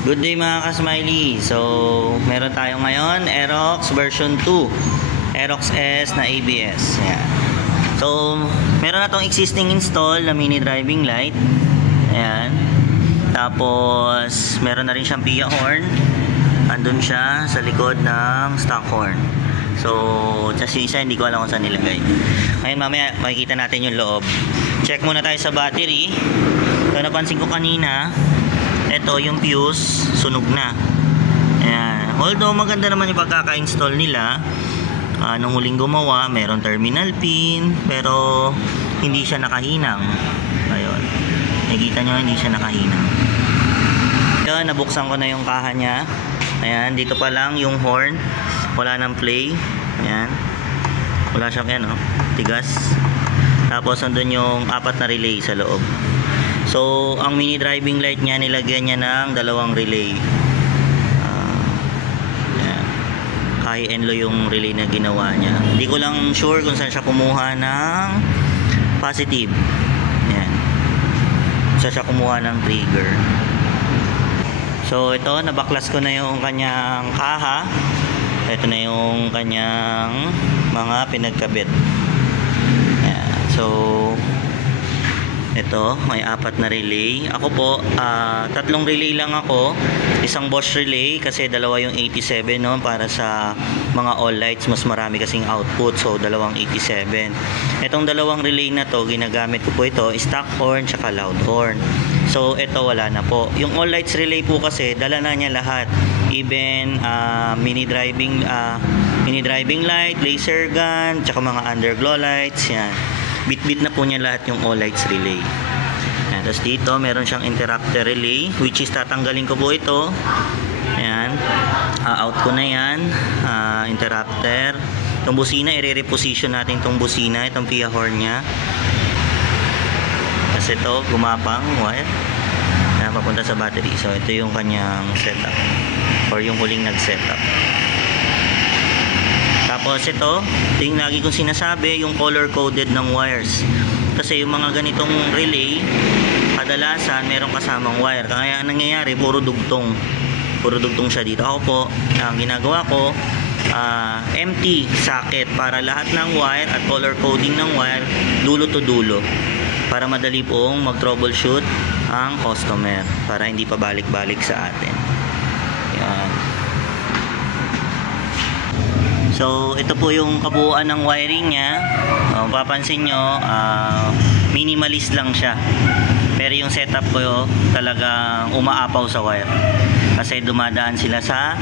Good day mga ka-smiley. So, meron tayo ngayon Aerox version 2, Aerox S na ABS. Ayan. So, meron na tong existing install na mini driving light. Ayan. Tapos, meron na rin siyang PIA horn. Andun siya sa likod ng stock horn. So, just yung isa, hindi ko alam kung saan nilagay. Ngayon, mamaya, makikita natin yung loob. Check muna tayo sa battery. So, napansin ko kanina, ito yung fuse, sunog na. Ayan. Although maganda naman yung pagkaka-install nila. Nung huling gumawa, meron terminal pin, pero hindi siya nakahinang. Ayun. Nakikita nyo, hindi siya nakahinang. Ayan, nabuksan ko na yung kaha niya. Ayan, dito pa lang yung horn. Wala nang play. Ayan. Wala siyang yan, oh. Tigas. Tapos andun yung 4 na relay sa loob. So, ang mini driving light niya, nilagyan niya ng 2 relay. High and low yung relay na ginawa niya. Hindi ko lang sure kung saan siya kumuha ng positive. Ayan. Saan siya kumuha ng trigger. So, ito, nabaklas ko na yung kanyang kaha. Ito na yung kanyang mga pinagkabit. Ayan. So, ito, may 4 na relay. Ako po, 3 relay lang ako. Isang Bosch relay kasi 2 yung 87, no? Para sa mga all lights, mas marami kasing output. So, 2 87. Itong 2 relay na to, ginagamit ko po ito, stock horn tsaka loud horn. So, ito wala na po. Yung all lights relay po kasi, dala na niya lahat. Even mini driving light, laser gun, tsaka mga underglow lights, yan. Bit-bit na po niya lahat yung all lights relay. Ayan, tapos dito meron siyang interrupter relay, which is tatanggalin ko po ito. Ayan, out ko na yan. Interrupter. Itong busina, i-reposition natin itong busina, itong PIA horn nya. Tapos ito, gumapang wire. Ayan, papunta sa battery. So ito yung kanyang setup, or yung huling nag-setup. Tapos ito yung lagi kong sinasabi, yung color coded ng wires. Kasi yung mga ganitong relay, kadalasan meron kasamang wire. Kaya ang nangyayari, puro dugtong. Puro dugtong siya dito. Ako po, ang ginagawa ko, empty socket para lahat ng wire at color coding ng wire, dulo to dulo. Para madali pong mag-troubleshoot ang customer. Para hindi pa balik-balik sa atin. Yan. So, ito po yung kabuuan ng wiring niya. Papansin nyo, minimalist lang siya. Pero yung setup ko talagang umaapaw sa wire. Kasi dumadaan sila sa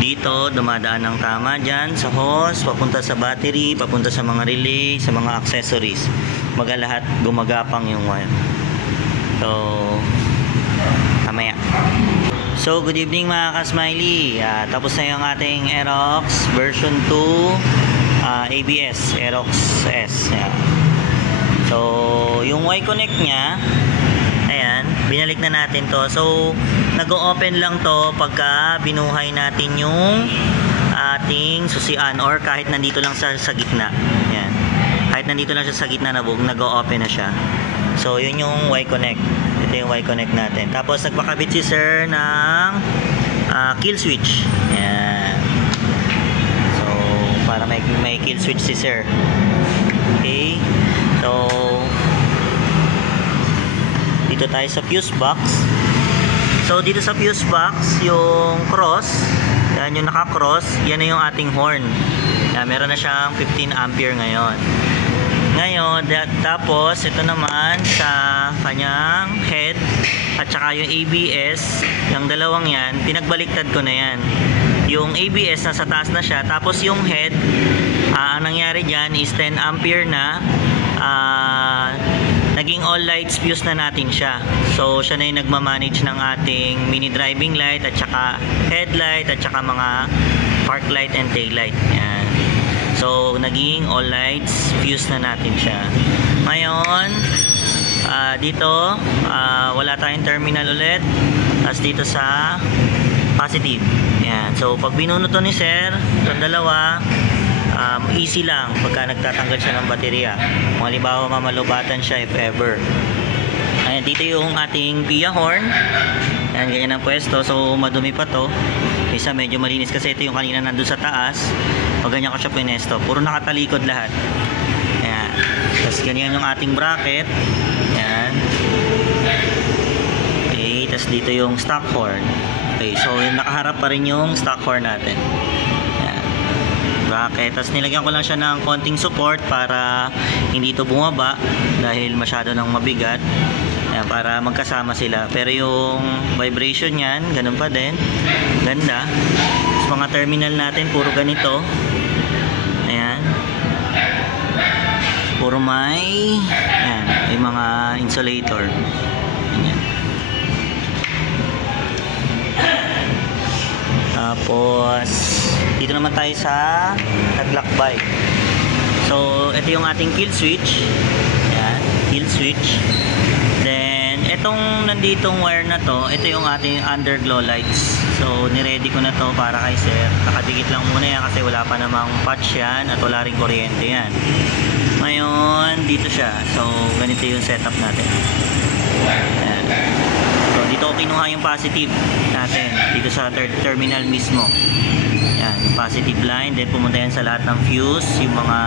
dito, dumadaan ng tama dyan, sa hose, papunta sa battery, papunta sa mga relay, sa mga accessories. Baga lahat gumagapang yung wire. So, kamaya. So, good evening mga ka-smiley. Tapos na yung ating Aerox version 2 ABS, Aerox S. Ayan. So, yung Y-connect nya, ayan, binalik na natin to. So, nag-o-open lang to pagka binuhay natin yung ating susian, or kahit nandito lang sa gitna. Ayan. Kahit nandito lang siya sa gitna, nag-o-open na siya. So, yun yung Y-connect. Ito yung Y-connect natin. Tapos nagpakabit si sir ng kill switch. Ayan. So, para may kill switch si sir. Okay. So, dito tayo sa fuse box. So, dito sa fuse box, yung cross, yan yung naka-cross, yan na yung ating horn. Yan, meron na siyang 15 ampere ngayon. Ngayon, tapos ito naman sa kanyang head at saka yung ABS, yung dalawang yan, pinagbaliktad ko na yan. Yung ABS nasa taas na siya, tapos yung head, ang nangyari dyan is 10 ampere na, naging all lights fuse na natin siya. So, siya na yung nagmamanage ng ating mini driving light at saka headlight at saka mga park light and tail light. Yan. So, naging all lights fuse na natin siya. Ngayon, dito, wala tayong terminal ulit. Tapos dito sa positive. Yan. So, pag binunot to ni sir, itong dalawa, easy lang pagka nagtatanggal siya ng baterya. Kung halimbawa mamalubatan siya if ever. Ayan, dito yung ating PIA horn. Yan, ganyan ang pwesto. So, madumi pa to. Isa medyo malinis kasi ito yung kanina nandun sa taas. Pag ganyan ko siya pinesto. Puro nakatalikod lahat. Yan. Tapos ganyan yung ating bracket. Yan. Okay, tapos dito yung stock horn. Okay, so nakaharap pa rin yung stock horn natin. Yan. Bracket. Tapos nilagyan ko lang siya ng konting support para hindi ito bumaba dahil masyado nang mabigat. Yan, para magkasama sila. Pero yung vibration yan, ganun pa din. Ganda. Tapos mga terminal natin, puro ganito. Ayan. Puro may ayan, may mga insulator. Ayan. Tapos dito naman tayo sa naglakbay. So ito yung ating kill switch. Ayan, kill switch. Then itong nanditong wire na to, ito yung ating underglow lights. So niready ko na to para kay sir. Nakadikit lang muna yan kasi wala pa namang patch yan at wala ring kuryente yan. Ngayon dito siya. So ganito yung setup natin. Ayan. So dito ko kinuha yung positive natin dito sa third terminal mismo. Yan, positive line. Then pumunta yan sa lahat ng fuse, yung mga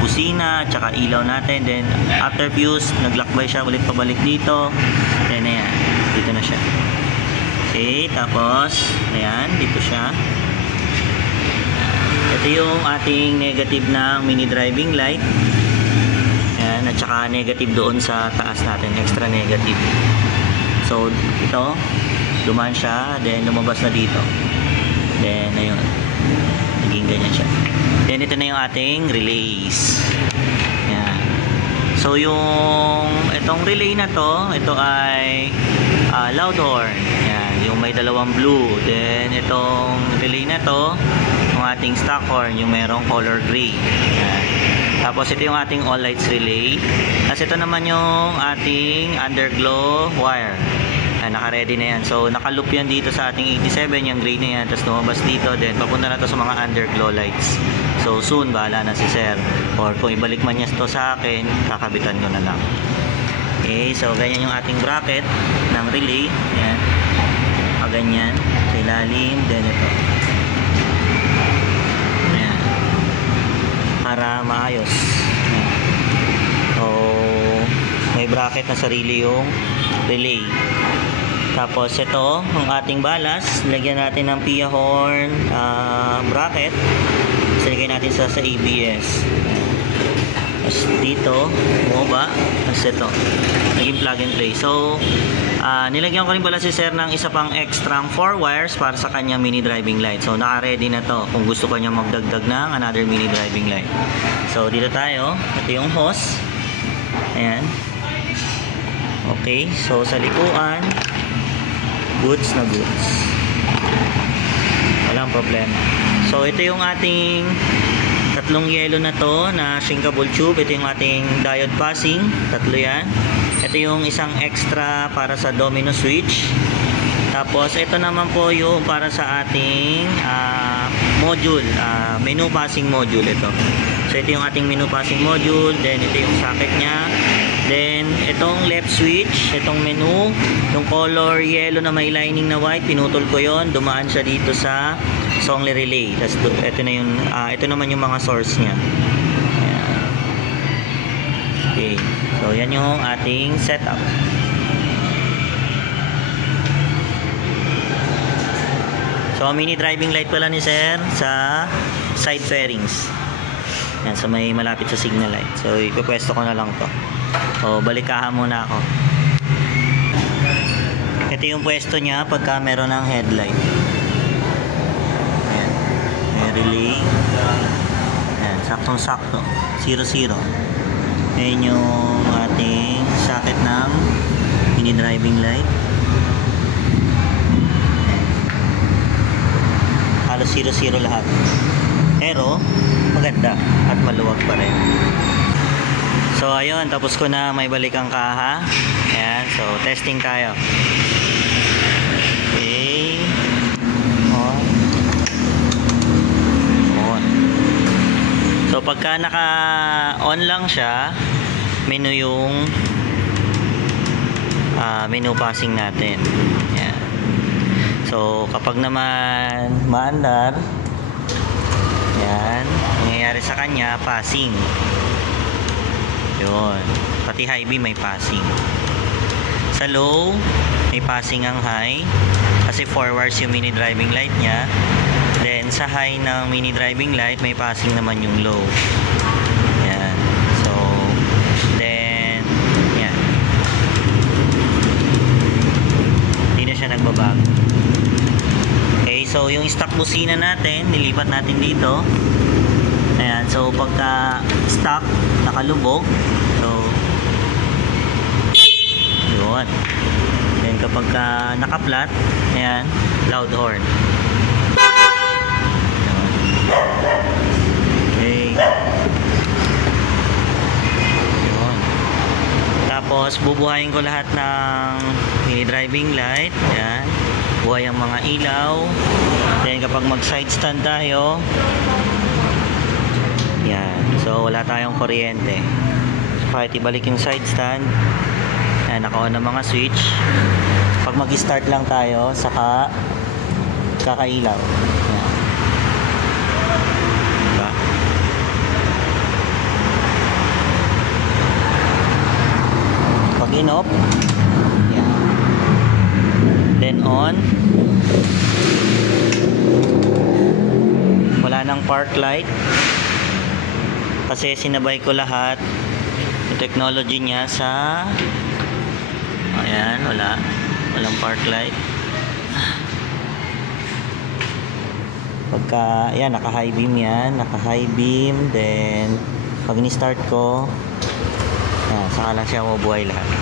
busina, tsaka ilaw natin. Then after fuse, naglakbay siya ulit pabalik dito. Then ayan, dito na siya. Okay, tapos ayan, dito siya. Ito yung ating negative ng mini driving light. Ayan, at saka negative doon sa taas natin, extra negative. So ito, dumaan siya, then lumabas na dito. Then ayun, naging ganyan siya. Then ito na yung ating relays. Yan. So yung itong relay na to, ito ay loud horn. Yan, yung may dalawang blue. Then itong relay na to, yung ating stock horn, yung merong color gray. Yan. Tapos ito yung ating all lights relay. Tapos ito naman yung ating underglow wire. Naka-ready na yan. So, naka-loop yan dito sa ating 87, yung gray na yan. Tapos lumabas dito, then papunta na to sa mga underglow lights. So, soon, bahala na si sir. Or kung ibalik man niya ito sa akin, kakabitan ko na lang. Okay, so ganyan yung ating bracket ng relay. Yan. Ganyan. Sa ilalim, then ito. Ayan. Para maayos. Ayan. So, may bracket na sarili yung relay. Tapos ito, ang ating balas, lagyan natin ng PIA horn bracket. So, lagyan natin sa ABS. Tapos dito, bumaba. Tapos ito, naging plug and play. So, nilagyan ko rin pala si sir ng isa pang extra 4 wires para sa kanyang mini driving light. So, naka-ready na to kung gusto ko niya magdagdag ng another mini driving light. So, dito tayo. Ito yung hose. Ayan. Okay, so sa likuan, goods na goods. Walang problema. So ito yung ating tatlong yellow na to na shrinkable tube. Ito yung ating diode passing. Tatlo yan. Ito yung isang extra para sa domino switch. Tapos ito naman po yung para sa ating module, menu passing module ito. So ito yung ating menu passing module. Then ito yung socket nya. Then, itong left switch, itong menu, yung color yellow na may lining na white, pinutol ko yon, dumaan siya dito sa Songli relay. Tapos, ito na yung, ito naman yung mga source niya. Ayan. Okay. So, yan yung ating setup. So, mini driving light pala ni sir sa side fairings. Yan, so may malapit sa signal light. So, ipipwesto ko na lang to. O, balikahan muna ako. Ito yung pwesto niya pagka meron ng headlight. Ayan. May relay. Ayan, saktong-sakto. 0-0. Ayan yung ating socket ng mini driving light. Halos 0-0 lahat. Pero, maganda at maluwag pa rin. So ayun, tapos ko na may balik ang kaha. Ayan, so testing tayo. Okay. On. So pagka naka-on lang siya, menu yung menu passing natin. Ayan. So, kapag naman maandar, yan, nangyayari sa kanya, passing. Yun. Pati high beam may passing. Sa low, may passing ang high. Kasi forwards yung mini driving light niya. Then, sa high ng mini driving light, may passing naman yung low. Yan. So, then, yan. Hindi na siya nagbabago. Okay, so yung stock busina natin, nilipat natin dito. Ayan, so pagka stock, nakalubog. So, yun. Then kapag naka-flat, ayan, loud horn. Okay. Yun. Tapos, bubuhayin ko lahat ng mini driving light. Ayan. Buhay ang mga ilaw. Then kapag mag side stand tayo, yan, so wala tayong kuryente. So, kahit ibalik yung side stand, yan, naka-on ang mga switch. Pag mag start lang tayo, saka kakailaw. Yan. Diba? Pag in-off, then on, wala nang park light kasi sinabay ko lahat yung technology niya sa, ayan, walang park light. Pagka, ayan, naka high beam yan, naka high beam. Then pag ni-start ko, ayan, saka lang siya mabuhay lahat.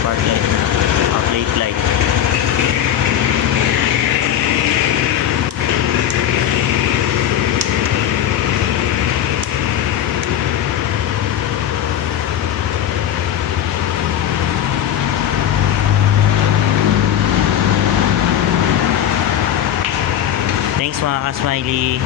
Park light na, plate light. Thanks mga ka-smiley.